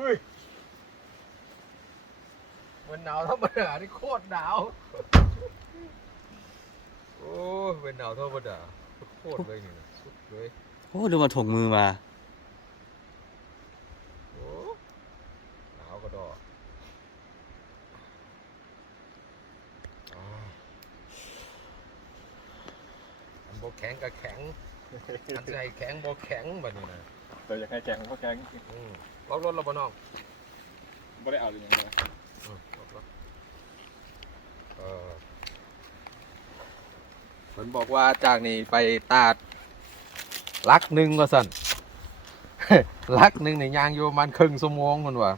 ฮ้ยมันหนาวธรรมดานี่โคตรหนาว โอ้ยเป็นหนาวธรรมดาโคตรเลยนี่นะสุดเลยโอ้ดูมาถกมือมาโอ้หนาวก็ดอกอ่าอันโบแข็งก็แข็ง อันใจแข็งโบแข็งแบบนี้นะ เราอยากให้แกงเพราะแกงอืม ล็อกรถเราบ่น้องไม่ได้เอาเลยอย่างเงี้ยอืมล็อกรถเออเพิ่นบอกว่าจากนี้ไปตาดลักหนึ่งว่าสั่น ลักหนึ่งในยยางอยู่ประมาณครึ่งชั่วโมงคนว่า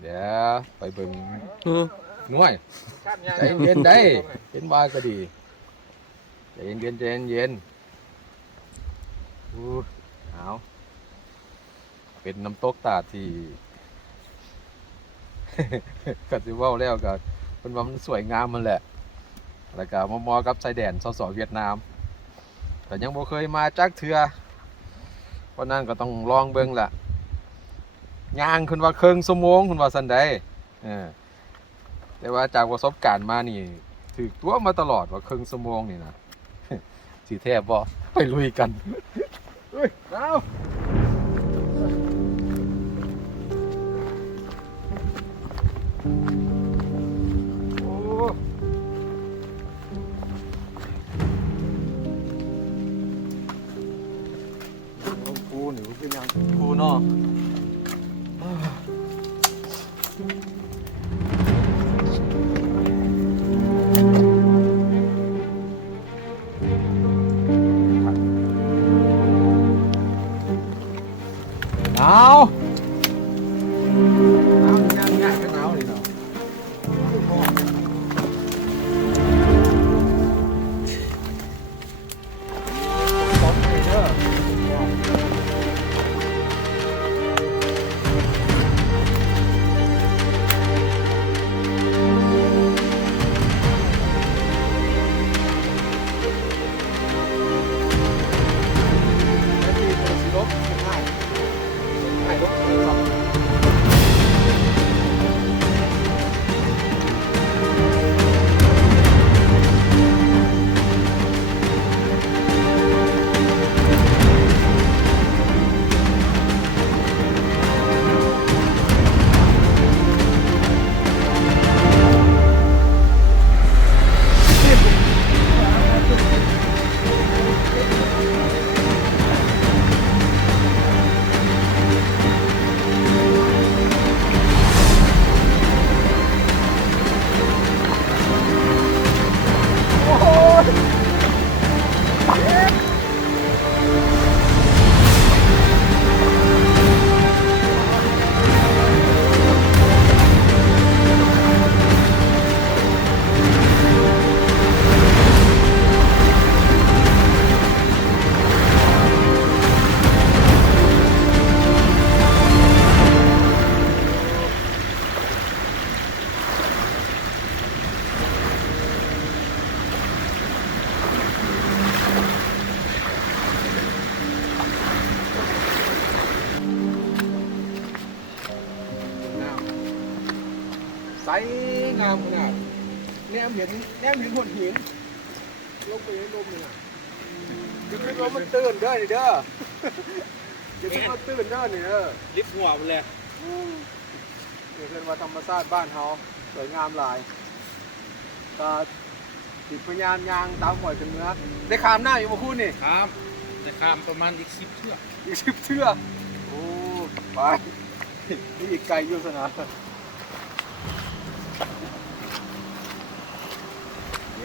เดี๋ยวไปเบิ่งเออหน่วย ใจเย็นได้ เห็นว่าก็ดีใจเย็นเย็นๆใจเย็นเย็นๆอู้หนาว เป็นน้ำตกตาดที่ก็สิเว้าแล้วก็เป็นว่ามันสวยงามมันแหละ แล้วก็มอมอกับชายแดนสสเวียดนาม แต่ยังบ่เคยมาจักเทือเพราะนั้นก็ต้องลองเบิ่งล่ะย่างคุณว่าเครึ่องชั่วโมงคุณว่าสันใดเออแต่ว่าจากประสบการณ์มานี่ถือตัวมาตลอดว่าเครึ่องชั่วโมงนี่นะสีแทบบ่ไปลุยกันเฮ้ยเอา เป็นยังกูเนาะ งามขนาดแนมเห็นแนมเห็นหนหินลงไปในลมนี่นะจะคิดว่ามันตื่นเด้อนี่เด้อจะคิดว่าตื่นเด้อนี่เด้อลิฟต์หัวไปเลยเดี๋ยวเป็นว่าธรรมชาติบ้านเขาสวยงามหลายก็ติดพยานยางตามหอยถึงเนื้อได้ขามหน้าอยู่มาพูดนี่ครับในคามประมาณอีกสิบเชือกอีกสิบเชือกโอ้ไปนี่อีกไกลอยู่สนะ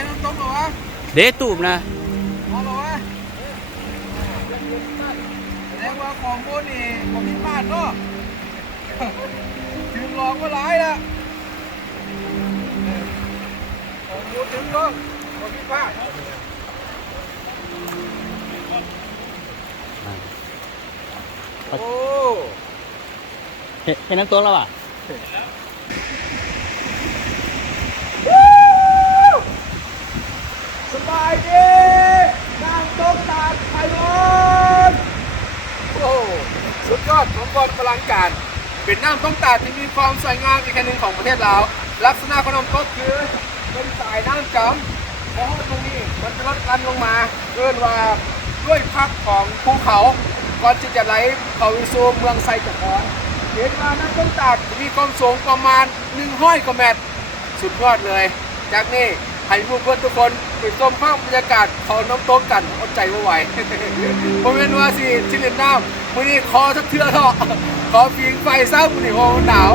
เก่งไม่ต้องย้อนเลยนะเดตูบนะเอาเหรอวะแสดงว่าของพวกนี้ผมมีพลาดเนาะถึงหลอกก็หลายละของพูดถึงเนาะผมมีพลาดโอ้เห็นเห็นน้ำตัวแล้วอะส บายดีนั่งตกตาดไทยวันโอ้สุดยอดของบอลพลังการเป็นน้ำต้องตาดที่มีความสวยงามอีกแห่งหนึ่งของประเทศลาวลักษณะของน้ำตกคือเป็นสายน้ำจำเพราะตรงนี้มันจะลดกันลงมาเกินว่าด้วยพักของภูเขาก่อนที่จะไหลเข้าสู่เมืองไซจักรเห็นว่าน้ำต้องตาดมีความสูงประมาณ100กว่าเมตรสุดยอดเลย จากนี้ ให้ผู้เพื่อนทุกคนไปชมภาพบรรยากาศเขาน้ำตกกันอดใจไม่ไหวผมเป็นว่าสิชิลินน้ำวันนี้คอสักเทื่อเถอะขอฟิงไฟเศร้าวันนี้เพราะมันหนาว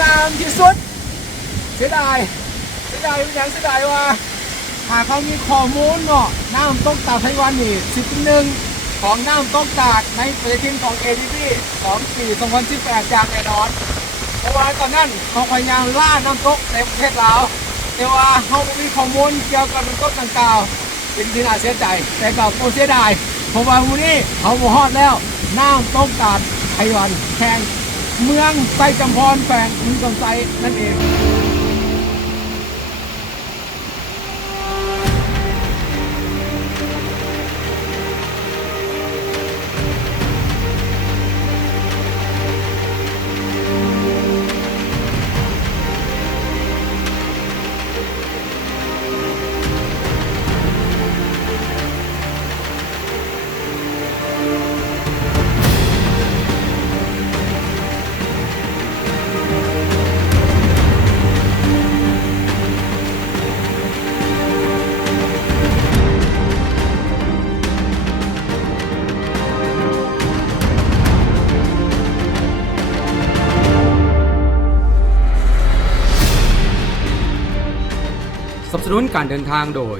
งามที่สุด เสียดาย เสียดายเป็นอย่างเสียดายว่า หากเขามีข้อมูลเนาะน้ำตกตาดไต้หวันนี่สิบหนึ่งของน้ำตกตาดในปฏิทินของ ADB ของปี2018จากแน่นอน เพราะว่าตอนนั้นเขาพยายามล่าน้ำตกในประเทศลาวแต่ว่าเขาไม่มีข้อมูลเกี่ยวกับน้ำตกต่างๆเป็นที่น่าเสียใจแต่ก็โอเสียดายเพราะว่าวันนี้เขาบอฮอดแล้วน้ำตกตาดไต้หวันแข่ง เมืองไซจำพรแฝงเมืองไซนั่นเอง นุนการเดินทางโดย